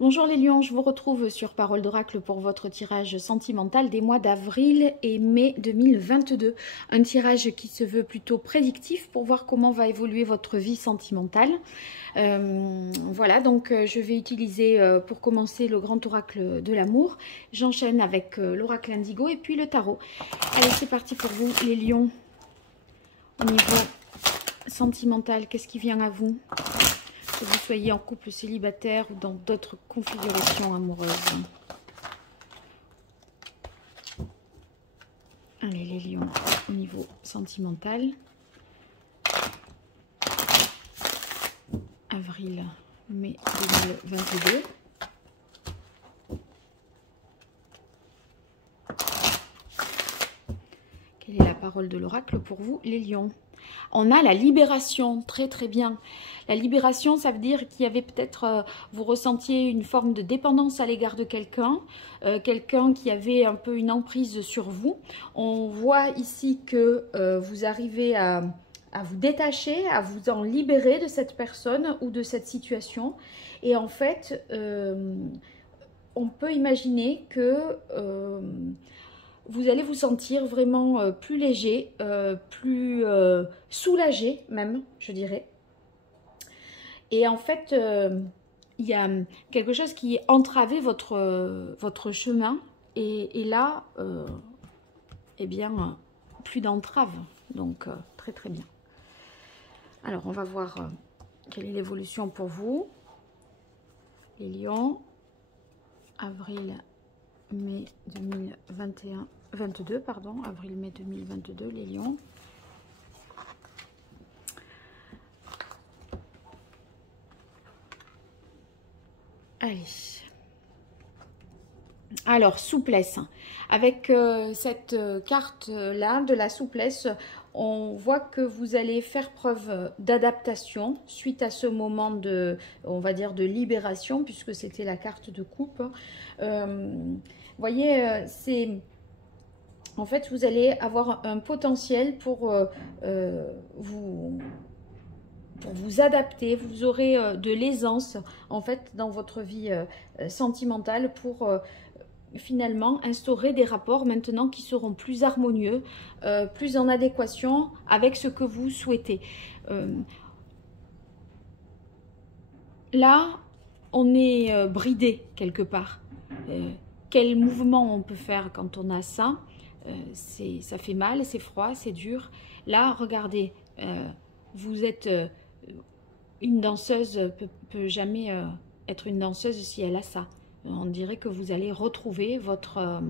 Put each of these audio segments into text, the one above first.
Bonjour les lions, je vous retrouve sur Parole d'Oracle pour votre tirage sentimental des mois d'avril et mai 2022. Un tirage qui se veut plutôt prédictif pour voir comment va évoluer votre vie sentimentale. Voilà, donc je vais utiliser pour commencer le grand oracle de l'amour. J'enchaîne avec l'oracle indigo et puis le tarot. Allez, c'est parti pour vous les lions. Au niveau sentimental, qu'est-ce qui vient à vous ? Que vous soyez en couple célibataire ou dans d'autres configurations amoureuses. Allez les lions, au niveau sentimental. Avril, mai 2022. Quelle est la parole de l'oracle pour vous les lions? On a la libération, très très bien. La libération, ça veut dire qu'il y avait peut-être, vous ressentiez une forme de dépendance à l'égard de quelqu'un, quelqu'un qui avait un peu une emprise sur vous. On voit ici que vous arrivez à vous détacher, à vous en libérer de cette personne ou de cette situation. Et en fait, on peut imaginer que vous allez vous sentir vraiment plus léger, plus soulagé même, je dirais. Et en fait, il y a quelque chose qui entravait votre chemin. Et là, eh bien, plus d'entrave. Donc, très très bien. Alors, on va voir quelle est l'évolution pour vous. Les lions, avril, mai 2022, pardon, avril-mai 2022, les lions. Allez. Alors, souplesse. Avec cette carte-là, de la souplesse, on voit que vous allez faire preuve d'adaptation suite à ce moment de, on va dire, de libération, puisque c'était la carte de coupe. Vous voyez, c'est... En fait, vous allez avoir un potentiel pour vous adapter. Vous aurez de l'aisance, en fait, dans votre vie sentimentale pour... finalement instaurer des rapports maintenant qui seront plus harmonieux, plus en adéquation avec ce que vous souhaitez. Là, on est bridé quelque part. Quel mouvement on peut faire quand on a ça? Ça fait mal, c'est froid, c'est dur. Là, regardez, vous êtes... une danseuse peut jamais être une danseuse si elle a ça. On dirait que vous allez retrouver votre,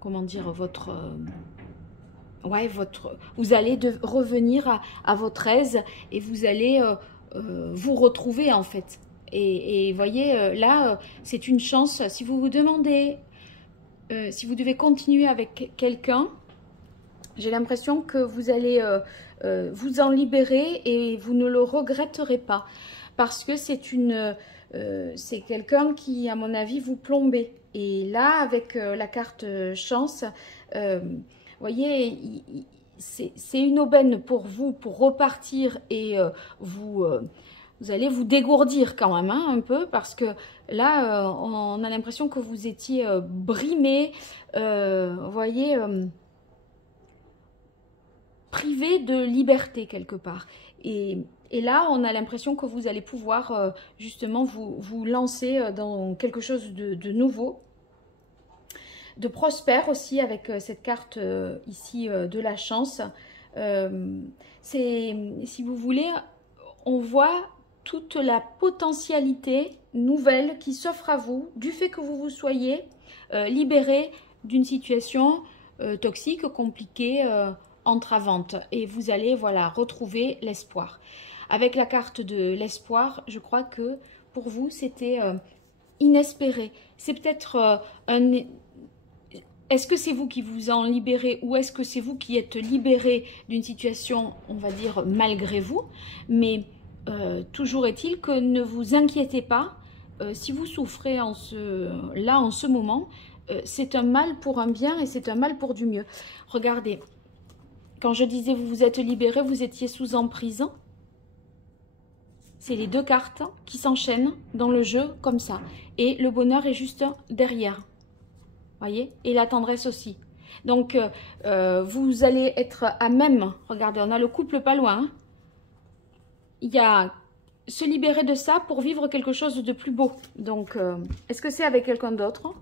comment dire, vous allez revenir à votre aise et vous allez vous retrouver en fait. Et voyez, là, c'est une chance. Si vous vous demandez, si vous devez continuer avec quelqu'un, j'ai l'impression que vous allez vous en libérer et vous ne le regretterez pas. Parce que c'est quelqu'un qui, à mon avis, vous plombez. Et là, avec la carte chance, voyez, c'est une aubaine pour vous, pour repartir et vous allez vous dégourdir quand même, hein, un peu, parce que là, on a l'impression que vous étiez brimé, vous voyez, privé de liberté quelque part. Et là, on a l'impression que vous allez pouvoir justement vous lancer dans quelque chose de nouveau, de prospère aussi avec cette carte ici de la chance. Si vous voulez, on voit toute la potentialité nouvelle qui s'offre à vous du fait que vous vous soyez libéré d'une situation toxique, compliquée, entravante. Et vous allez, voilà, retrouver l'espoir. Avec la carte de l'espoir, je crois que pour vous, c'était inespéré. C'est peut-être un... Est-ce que c'est vous qui vous en libérez ou est-ce que c'est vous qui êtes libéré d'une situation, on va dire, malgré vous? Mais toujours est-il que ne vous inquiétez pas. Si vous souffrez en ce moment, c'est un mal pour un bien et c'est un mal pour du mieux. Regardez, quand je disais vous vous êtes libéré, vous étiez sous emprise. C'est les deux cartes qui s'enchaînent dans le jeu comme ça. Et le bonheur est juste derrière. Voyez? Et la tendresse aussi. Donc, vous allez être à même. Regardez, on a le couple pas loin. Hein. Il y a se libérer de ça pour vivre quelque chose de plus beau. Donc, est-ce que c'est avec quelqu'un d'autre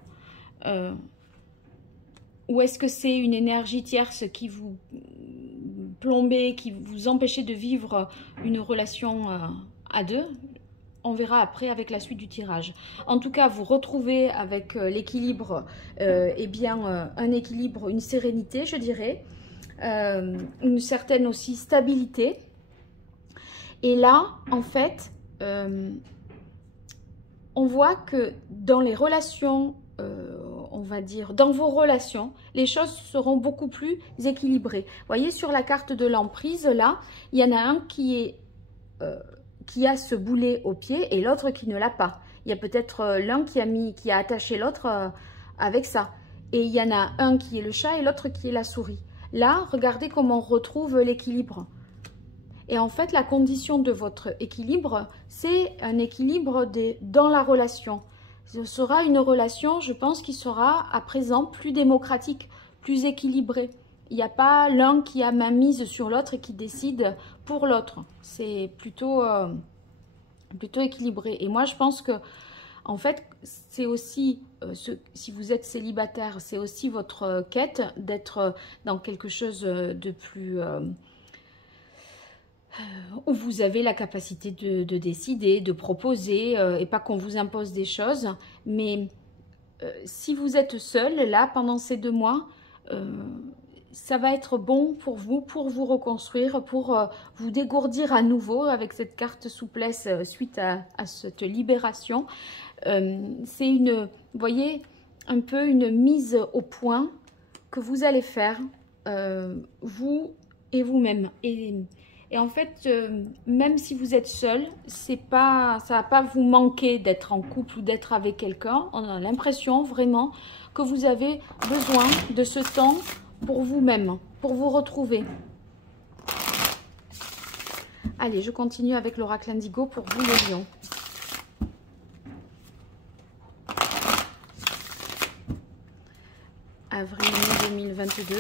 ou est-ce que c'est une énergie tierce qui vous plombez, qui vous empêchez de vivre une relation à deux? On verra après avec la suite du tirage. En tout cas, vous retrouvez avec l'équilibre, eh bien, un équilibre, une sérénité, je dirais, une certaine aussi stabilité. Et là, en fait, on voit que dans les relations, on va dire, dans vos relations, les choses seront beaucoup plus équilibrées. Vous voyez, sur la carte de l'emprise, là, il y en a un qui a ce boulet au pied et l'autre qui ne l'a pas. Il y a peut-être l'un qui a attaché l'autre avec ça. Et il y en a un qui est le chat et l'autre qui est la souris. Là, regardez comment on retrouve l'équilibre. Et en fait, la condition de votre équilibre, c'est un équilibre dans la relation. Ce sera une relation, je pense, qui sera à présent plus démocratique, plus équilibrée. Il n'y a pas l'un qui a main mise sur l'autre et qui décide pour l'autre. C'est plutôt équilibré. Et moi, je pense que, en fait, c'est aussi, si vous êtes célibataire, c'est aussi votre quête d'être dans quelque chose de plus... où vous avez la capacité de décider, de proposer, et pas qu'on vous impose des choses. Mais si vous êtes seul, là, pendant ces 2 mois, ça va être bon pour vous reconstruire, pour vous dégourdir à nouveau avec cette carte souplesse suite à cette libération. C'est une, vous voyez, un peu une mise au point que vous allez faire, vous et vous-même. Et en fait, même si vous êtes seul, ça va pas vous manquer d'être en couple ou d'être avec quelqu'un. On a l'impression vraiment que vous avez besoin de ce temps pour vous-même, pour vous retrouver. Allez, je continue avec l'oracle indigo pour vous les lions. Avril 2022.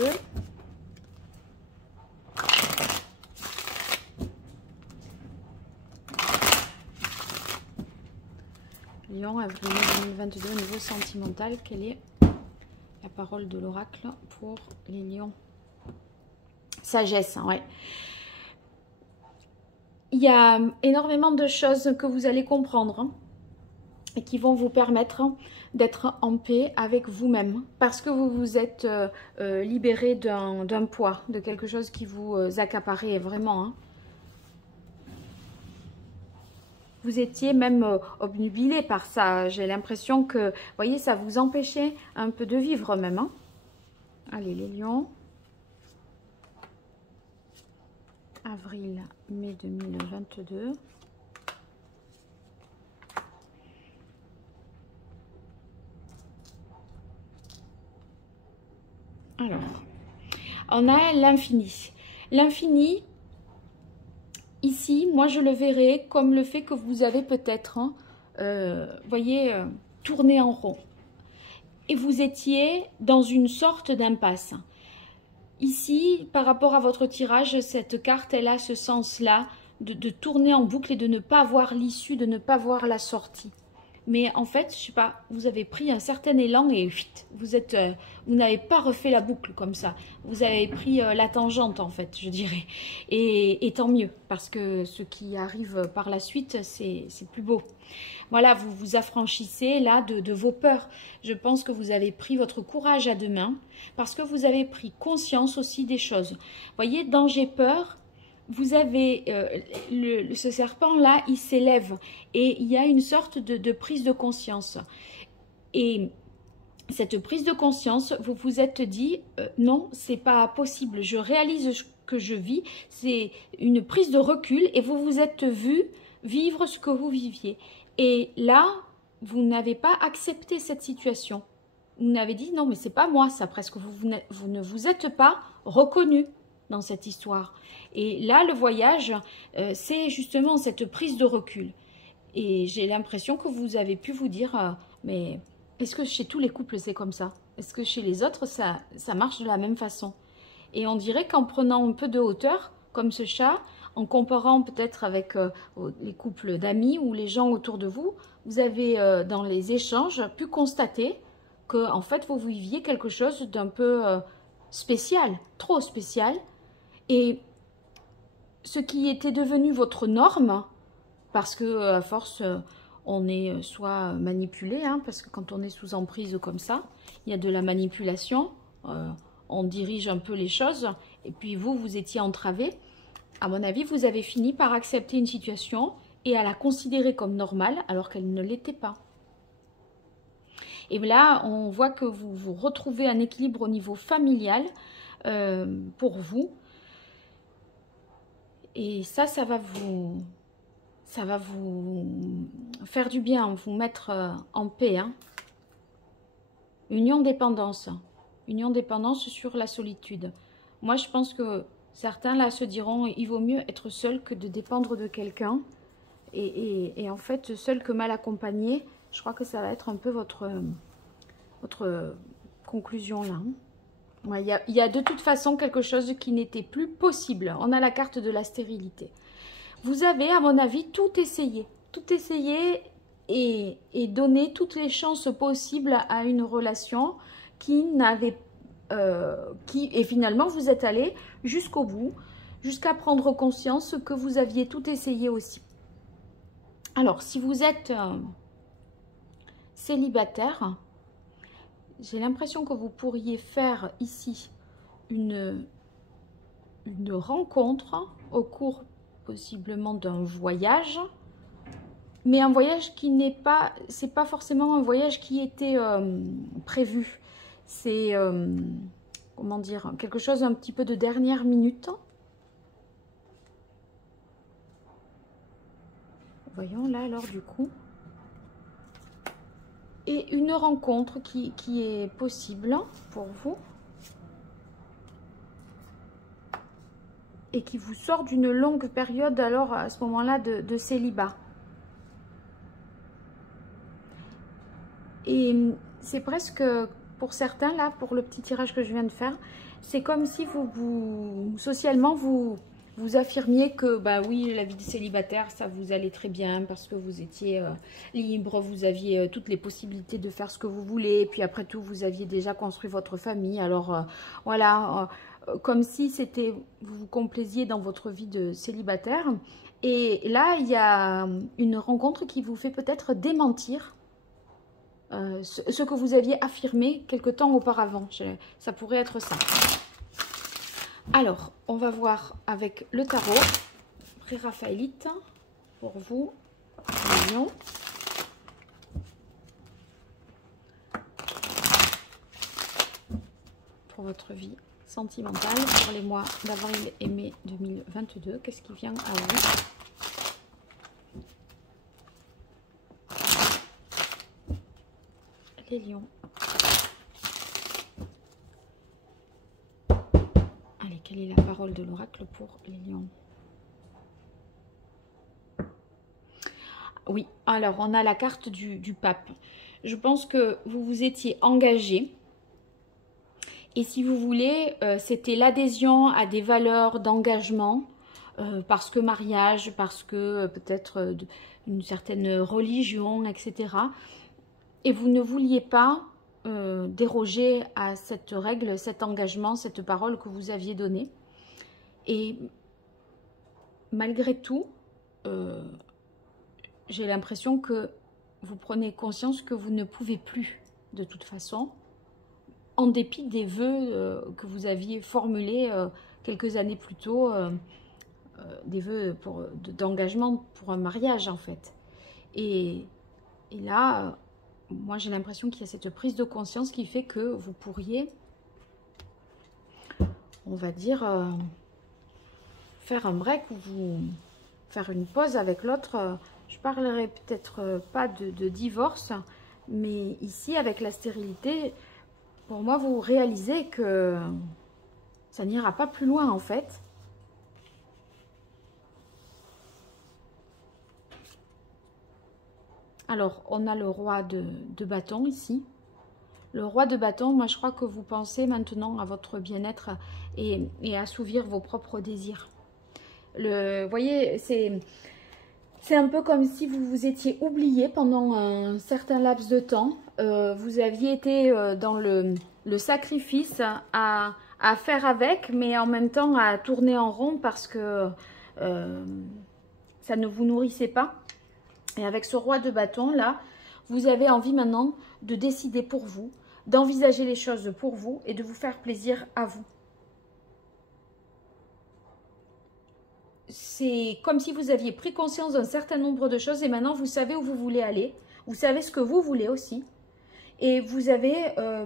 Lion, avril 2022, au niveau sentimental, quelle est la parole de l'oracle pour les lions? Sagesse, hein, ouais. Il y a énormément de choses que vous allez comprendre hein, et qui vont vous permettre d'être en paix avec vous-même parce que vous vous êtes libéré d'un poids, de quelque chose qui vous accaparait vraiment. Hein. Vous étiez même obnubilé par ça. J'ai l'impression que, vous voyez, ça vous empêchait un peu de vivre même. Hein. Allez, les lions. Avril, mai 2022. Alors, on a l'infini. L'infini... Ici, moi, je le verrai comme le fait que vous avez peut-être, hein, voyez, tourné en rond. Et vous étiez dans une sorte d'impasse. Ici, par rapport à votre tirage, cette carte, elle a ce sens-là de tourner en boucle et de ne pas voir l'issue, de ne pas voir la sortie. Mais en fait, je sais pas, vous avez pris un certain élan et vous n'avez pas refait la boucle comme ça. Vous avez pris la tangente en fait, je dirais. Et tant mieux, parce que ce qui arrive par la suite, c'est plus beau. Voilà, vous vous affranchissez là de vos peurs. Je pense que vous avez pris votre courage à deux mains, parce que vous avez pris conscience aussi des choses. Vous voyez, danger, peur... Vous avez ce serpent-là, il s'élève et il y a une sorte de prise de conscience. Et cette prise de conscience, vous vous êtes dit, non, c'est pas possible, je réalise ce que je vis, c'est une prise de recul et vous vous êtes vu vivre ce que vous viviez. Et là, vous n'avez pas accepté cette situation. Vous n'avez dit, non, mais c'est pas moi, ça presque, vous ne vous êtes pas reconnu. dans cette histoire. Et là, le voyage, c'est justement cette prise de recul. Et j'ai l'impression que vous avez pu vous dire, mais est-ce que chez tous les couples c'est comme ça? Est-ce que chez les autres ça marche de la même façon? Et on dirait qu'en prenant un peu de hauteur, comme ce chat, en comparant peut-être avec les couples d'amis ou les gens autour de vous, vous avez dans les échanges pu constater que en fait vous viviez quelque chose d'un peu spécial, trop spécial. Et ce qui était devenu votre norme, parce que à force on est soit manipulé, hein, parce que quand on est sous emprise comme ça, il y a de la manipulation, on dirige un peu les choses, et puis vous étiez entravé. À mon avis, vous avez fini par accepter une situation et à la considérer comme normale, alors qu'elle ne l'était pas. Et là, on voit que vous retrouvez un équilibre au niveau familial pour vous. Et ça va vous faire du bien, vous mettre en paix. Hein. Union dépendance sur la solitude. Moi, je pense que certains là se diront, il vaut mieux être seul que de dépendre de quelqu'un. Et en fait, seul que mal accompagné, je crois que ça va être un peu votre conclusion là. Ouais, il y a de toute façon quelque chose qui n'était plus possible. On a la carte de la stérilité. Vous avez, à mon avis, tout essayé et donné toutes les chances possibles à une relation et finalement vous êtes allé jusqu'au bout, jusqu'à prendre conscience que vous aviez tout essayé aussi. Alors, si vous êtes célibataire, j'ai l'impression que vous pourriez faire ici une rencontre au cours possiblement d'un voyage, mais un voyage qui n'est pas, c'est pas forcément un voyage qui était prévu. C'est, comment dire, quelque chose un petit peu de dernière minute. Voyons là alors du coup. Et une rencontre qui est possible pour vous. Et qui vous sort d'une longue période alors à ce moment-là de célibat. Et c'est presque, pour certains là, pour le petit tirage que je viens de faire, c'est comme si socialement vous affirmiez que bah oui, la vie de célibataire ça vous allait très bien parce que vous étiez libre, vous aviez toutes les possibilités de faire ce que vous voulez, et puis après tout vous aviez déjà construit votre famille, alors voilà, comme si c'était, vous vous complaisiez dans votre vie de célibataire. Et là il y a une rencontre qui vous fait peut-être démentir ce que vous aviez affirmé quelque temps auparavant. Ça pourrait être ça. Alors, on va voir avec le tarot pré-raphaélite pour vous, Lion. Pour votre vie sentimentale, pour les mois d'avril et mai 2022. Qu'est-ce qui vient à vous? Les lions. Allez, quelle est la parole de l'oracle pour les lions? Oui, alors on a la carte du pape. Je pense que vous vous étiez engagé. Et si vous voulez, c'était l'adhésion à des valeurs d'engagement, parce que mariage, parce que peut-être une certaine religion, etc. Et vous ne vouliez pas déroger à cette règle, cet engagement, cette parole que vous aviez donnée. Et malgré tout, j'ai l'impression que vous prenez conscience que vous ne pouvez plus, de toute façon, en dépit des vœux que vous aviez formulés quelques années plus tôt, des vœux d'engagement pour un mariage, en fait. Et là... moi, j'ai l'impression qu'il y a cette prise de conscience qui fait que vous pourriez, on va dire, faire un break ou faire une pause avec l'autre. Je parlerai peut-être pas de divorce, mais ici, avec la stérilité, pour moi, vous réalisez que Ça n'ira pas plus loin en fait. Alors, on a le roi de bâton ici. Le roi de bâton, moi je crois que vous pensez maintenant à votre bien-être et assouvir vos propres désirs. Vous voyez, c'est un peu comme si vous vous étiez oublié pendant un certain laps de temps. Vous aviez été dans le sacrifice à faire avec, mais en même temps à tourner en rond parce que ça ne vous nourrissait pas. Et avec ce roi de bâton là, vous avez envie maintenant de décider pour vous, d'envisager les choses pour vous et de vous faire plaisir à vous. C'est comme si vous aviez pris conscience d'un certain nombre de choses et maintenant vous savez où vous voulez aller. Vous savez ce que vous voulez aussi. Et vous avez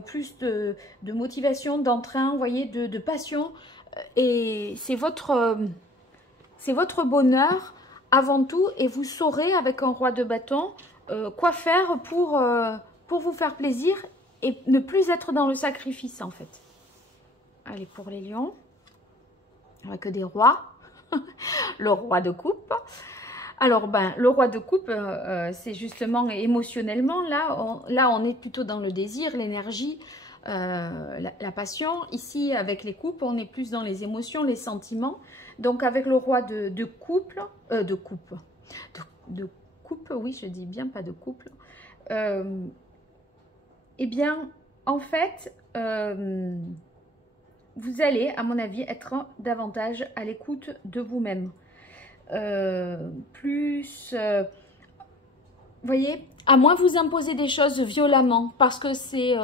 plus de motivation, d'entrain, vous voyez, de passion. Et c'est votre bonheur avant tout. Et vous saurez avec un roi de bâton quoi faire pour vous faire plaisir et ne plus être dans le sacrifice en fait. Allez, pour les lions, avec des rois. Le roi de coupe. Alors, le roi de coupe, c'est justement émotionnellement, là, on est plutôt dans le désir, l'énergie, la passion. Ici, avec les coupes, on est plus dans les émotions, les sentiments. Donc, avec le roi de coupe, oui, je dis bien, pas de couple. Eh bien, en fait, vous allez, à mon avis, être davantage à l'écoute de vous-même. Vous voyez, à moins vous imposer des choses violemment, parce que c'est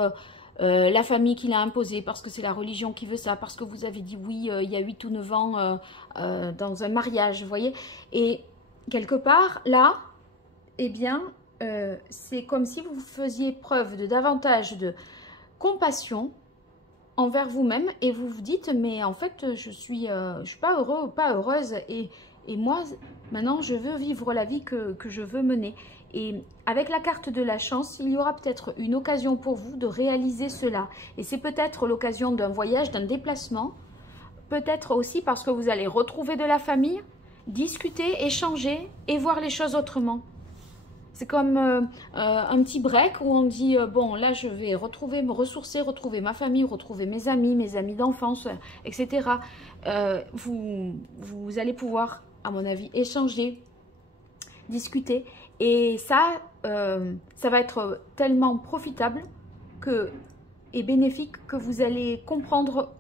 la famille qui l'a imposé, parce que c'est la religion qui veut ça, parce que vous avez dit oui il y a 8 ou 9 ans dans un mariage, vous voyez. Et quelque part, là, eh bien, c'est comme si vous faisiez preuve de davantage de compassion envers vous-même et vous vous dites mais en fait je suis pas heureux ou pas heureuse et moi maintenant je veux vivre la vie que je veux mener. Et avec la carte de la chance, il y aura peut-être une occasion pour vous de réaliser cela et c'est peut-être l'occasion d'un voyage, d'un déplacement, peut-être aussi parce que vous allez retrouver de la famille, discuter, échanger et voir les choses autrement. C'est comme un petit break où on dit, bon, là, je vais me ressourcer, retrouver ma famille, retrouver mes amis d'enfance, etc. Vous allez pouvoir, à mon avis, échanger, discuter. Et ça va être tellement profitable et bénéfique que vous allez comprendre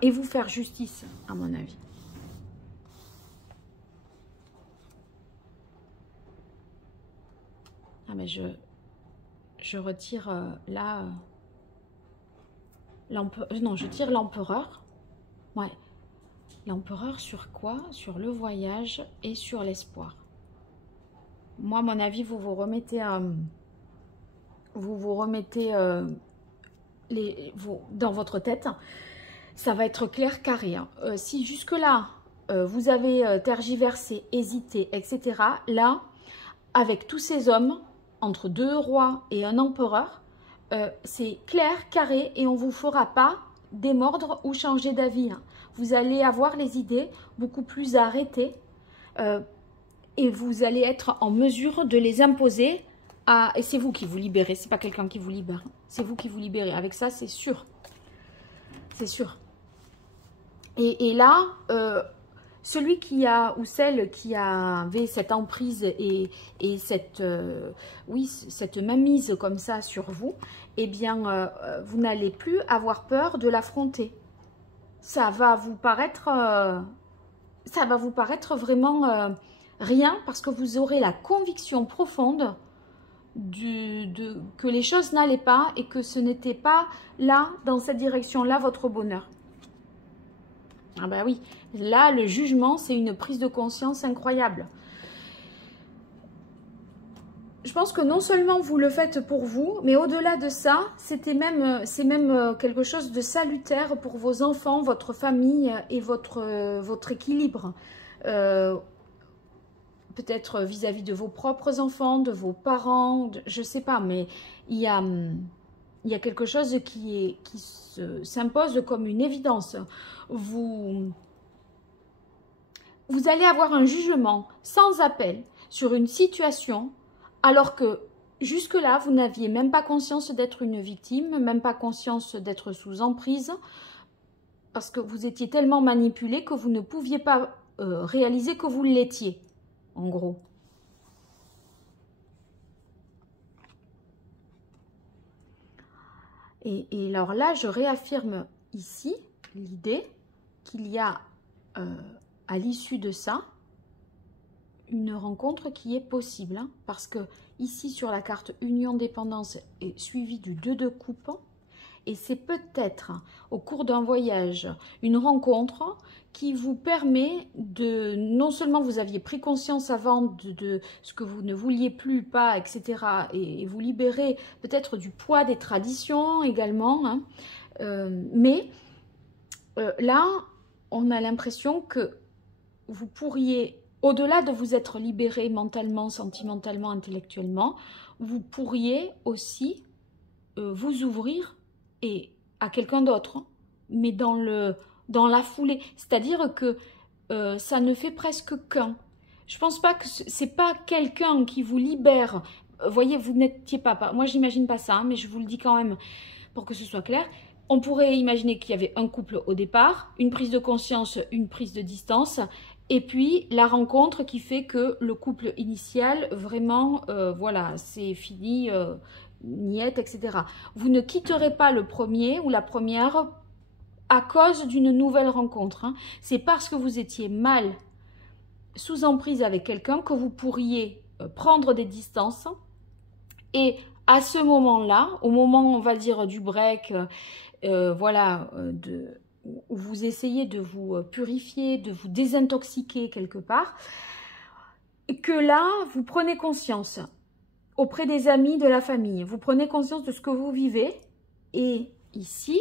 et vous faire justice, à mon avis. Ah mais je retire là non, je tire l'empereur. Ouais. L'empereur sur quoi? Sur le voyage et sur l'espoir. Moi, à mon avis, vous vous remettez dans votre tête. Ça va être clair, carré. Hein. Si jusque-là, vous avez tergiversé, hésité, etc., là, avec tous ces hommes, entre 2 rois et un empereur, c'est clair, carré, et on ne vous fera pas démordre ou changer d'avis. Hein. Vous allez avoir les idées beaucoup plus arrêtées et vous allez être en mesure de les imposer. Et c'est vous qui vous libérez, c'est pas quelqu'un qui vous libère. C'est vous qui vous libérez. Avec ça, c'est sûr. C'est sûr. Et là... celui qui a, ou celle qui avait cette emprise et cette mainmise comme ça sur vous, eh bien, vous n'allez plus avoir peur de l'affronter. Ça va vous paraître vraiment rien parce que vous aurez la conviction profonde que les choses n'allaient pas et que ce n'était pas là, dans cette direction-là, votre bonheur. Ah ben oui, là, le jugement, c'est une prise de conscience incroyable. Je pense que non seulement vous le faites pour vous, mais au-delà de ça, c'est même quelque chose de salutaire pour vos enfants, votre famille et votre équilibre. Peut-être vis-à-vis de vos propres enfants, de vos parents, je ne sais pas, mais il y a il y a quelque chose qui s'impose comme une évidence. Vous allez avoir un jugement sans appel sur une situation, alors que jusque-là, vous n'aviez même pas conscience d'être une victime, même pas conscience d'être sous emprise, parce que vous étiez tellement manipulé que vous ne pouviez pas réaliser que vous l'étiez, en gros. Et alors là, je réaffirme ici l'idée qu'il y a, à l'issue de ça, une rencontre qui est possible. Hein, parce que ici, sur la carte Union Dépendance, est suivie du 2 de coupe. Et c'est peut-être, au cours d'un voyage, une rencontre qui vous permet de, non seulement vous aviez pris conscience avant de ce que vous ne vouliez plus, pas, etc. Et vous libérer peut-être du poids des traditions également. Hein, mais là, on a l'impression que vous pourriez, au-delà de vous être libéré mentalement, sentimentalement, intellectuellement, vous pourriez aussi vous ouvrir et à quelqu'un d'autre, mais dans la foulée. C'est-à-dire que ça ne fait presque qu'un. Je pense pas que c'est pas quelqu'un qui vous libère. Voyez, vous n'étiez pas. Moi, j'imagine pas ça, hein, mais je vous le dis quand même pour que ce soit clair. On pourrait imaginer qu'il y avait un couple au départ, une prise de conscience, une prise de distance, et puis la rencontre qui fait que le couple initial, vraiment, voilà, c'est fini, niette, etc. Vous ne quitterez pas le premier ou la première à cause d'une nouvelle rencontre. Hein. C'est parce que vous étiez mal sous emprise avec quelqu'un que vous pourriez prendre des distances. Et à ce moment-là, au moment, on va dire, du break, voilà, où vous essayez de vous purifier, de vous désintoxiquer quelque part, que là, vous prenez conscience auprès des amis, de la famille, vous prenez conscience de ce que vous vivez, et ici,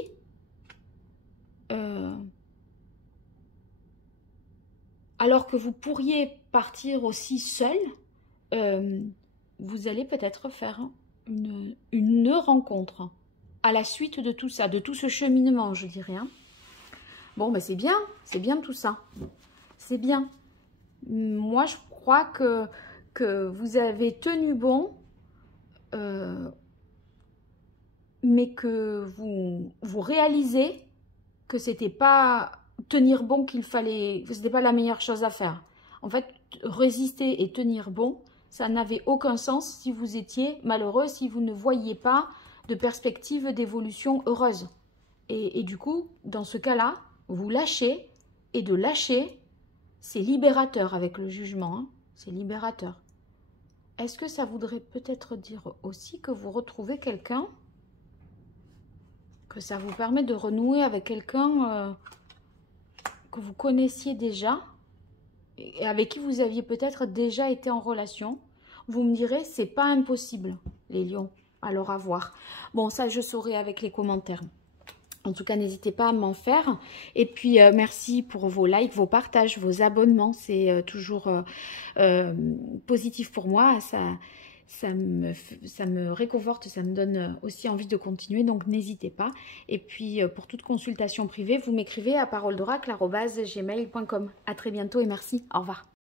alors que vous pourriez partir aussi seul, vous allez peut-être faire une rencontre à la suite de tout ça, de tout ce cheminement, je dirais. Hein. Bon, ben c'est bien tout ça. C'est bien. Moi, je crois que vous avez tenu bon, mais que vous réalisez que c'était pas tenir bon qu'il fallait, que c'était pas la meilleure chose à faire. En fait, résister et tenir bon, ça n'avait aucun sens si vous étiez malheureux, si vous ne voyiez pas de perspective d'évolution heureuse. Et du coup, dans ce cas-là, vous lâchez, et de lâcher, c'est libérateur avec le jugement, hein, c'est libérateur. Est-ce que ça voudrait peut-être dire aussi que vous retrouvez quelqu'un, que ça vous permet de renouer avec quelqu'un que vous connaissiez déjà, et avec qui vous aviez peut-être déjà été en relation? Vous me direz, c'est pas impossible, les lions, alors à voir. Bon, ça je saurai avec les commentaires. En tout cas, n'hésitez pas à m'en faire. Et puis, merci pour vos likes, vos partages, vos abonnements. C'est toujours positif pour moi. Ça me réconforte, ça me donne aussi envie de continuer. Donc, n'hésitez pas. Et puis, pour toute consultation privée, vous m'écrivez à paroledoracle@gmail.com. À très bientôt et merci. Au revoir.